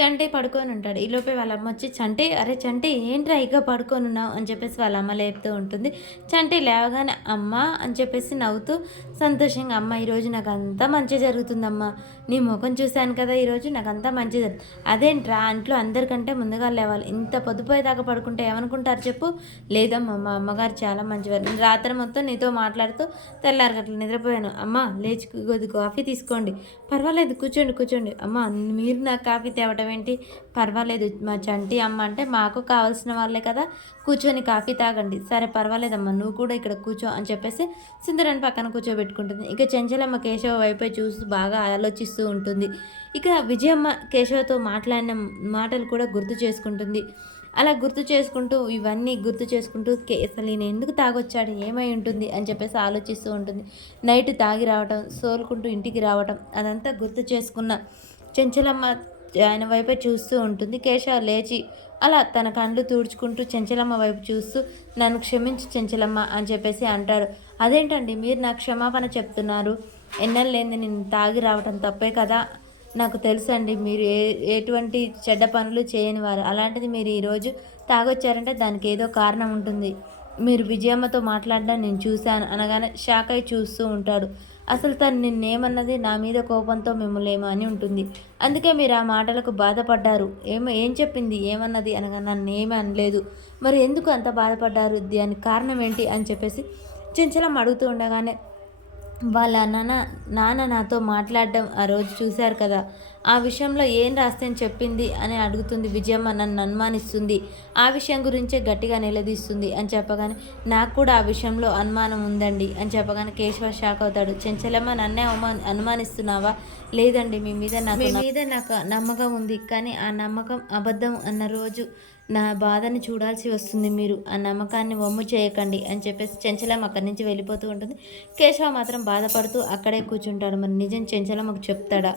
చంటే పడుకొని ఉంటాడు. ఈలోపే వాళ్ళ అమ్మ వచ్చి చంటే అరే చంటే ఏంట్రా ఇక పడుకొని ఉన్నావు అని చెప్పేసి వాళ్ళ అమ్మ లేపుతూ ఉంటుంది. చంటే లేవగానే అమ్మ అని చెప్పేసి నవ్వుతూ సంతోషంగా అమ్మ ఈరోజు నాకు అంతా మంచి జరుగుతుందమ్మా. నీ ముఖం చూశాను కదా ఈరోజు నాకు అంతా మంచి జరుగుతుంది అదేంట్రా ఇంట్లో అందరికంటే ముందుగా లేవాలి. ఇంత పొద్దుపోయేదాకా పడుకుంటే ఏమనుకుంటారు చెప్పు. లేదమ్మా మా అమ్మగారు చాలా మంచివారు. నేను రాత్రి మొత్తం నీతో మాట్లాడుతూ తెల్లారి గట్ల నిద్రపోయాను. అమ్మ లేచి కొద్ది కాఫీ తీసుకోండి. పర్వాలేదు కూర్చోండి కూర్చోండి. అమ్మ మీరు నాకు కాఫీ తేవటం ఏంటి? పర్వాలేదు మా చంటి అమ్మ అంటే మాకు కావాల్సిన వాళ్ళే కదా. కూర్చొని కాఫీ తాగండి. సరే పర్వాలేదమ్మా నువ్వు కూడా ఇక్కడ కూర్చో అని చెప్పేసి సుందరాన్ని పక్కన కూర్చోబెట్టుకుంటుంది. ఇక చెంచలమ్మ కేశవ వైపే చూస్తూ బాగా ఆలోచిస్తూ ఉంటుంది. ఇక విజయమ్మ కేశవతో మాట్లాడిన మాటలు కూడా గుర్తు చేసుకుంటుంది. అలా గుర్తు చేసుకుంటూ ఇవన్నీ గుర్తు చేసుకుంటూ కే అసలు ఈయన ఎందుకు తాగొచ్చాడు? ఏమై ఉంటుంది? అని చెప్పేసి ఆలోచిస్తూ ఉంటుంది. నైట్ తాగి రావటం సోలుకుంటూ ఇంటికి రావటం అదంతా గుర్తు చేసుకున్న చెంచలమ్మ ఆయన వైపే చూస్తూ ఉంటుంది. కేశవ లేచి అలా తన కళ్ళు తుడుచుకుంటూ చెంచలమ్మ వైపు చూస్తూ నన్ను క్షమించు చెంచలమ్మ అని చెప్పేసి అంటాడు. అదేంటండి మీరు నా క్షమాపణ చెప్తున్నారు? ఎన్నెల్లేంది నేను తాగి రావటం తప్పే కదా? నాకు తెలుసు అండి మీరు ఏ ఎటువంటి చెడ్డ పనులు చేయని వారు. అలాంటిది మీరు ఈరోజు తాగొచ్చారంటే దానికి ఏదో కారణం ఉంటుంది. మీరు విజయమ్మతో మాట్లాడడం నేను చూశాను అనగానే షాక్ అయి చూస్తూ ఉంటాడు. అసలు తను నిన్నేమన్నది నా మీద కోపంతో మిమ్మల్ని అని ఉంటుంది. అందుకే మీరు ఆ మాటలకు బాధపడ్డారు. ఏమో ఏం చెప్పింది? ఏమన్నది? అనగా నన్ను ఏమీ అనలేదు. మరి ఎందుకు అంత బాధపడ్డారు? దానికి కారణం ఏంటి? అని చెప్పేసి చెంచలం అడుగుతూ ఉండగానే వాళ్ళ నాన్న నాన్న నాతో మాట్లాడడం ఆ రోజు చూశారు కదా. ఆ విషయంలో ఏం రాస్తే చెప్పింది అని అడుగుతుంది విజయమ్మ. నన్ను అనుమానిస్తుంది. ఆ విషయం గురించే గట్టిగా నిలదీస్తుంది అని చెప్పగానే నాకు కూడా ఆ విషయంలో అనుమానం ఉందండి అని చెప్పగానే కేశవ షాక్ అవుతాడు. చెంచలమ్మ నన్నే అనుమానిస్తున్నావా? లేదండి మీ మీద నాకు మీ మీద నాకు నమ్మకం ఉంది. కానీ ఆ నమ్మకం అబద్ధం అన్న రోజు నా బాధని చూడాల్సి వస్తుంది మీరు. ఆ నమ్మకాన్ని వమ్ము చేయకండి అని చెప్పేసి చెంచలం అక్కడి నుంచి వెళ్ళిపోతూ ఉంటుంది. కేశవ మాత్రం బాధపడుతూ అక్కడే కూర్చుంటాడు. మరి నిజం చెంచలమ్మకు చెప్తాడా?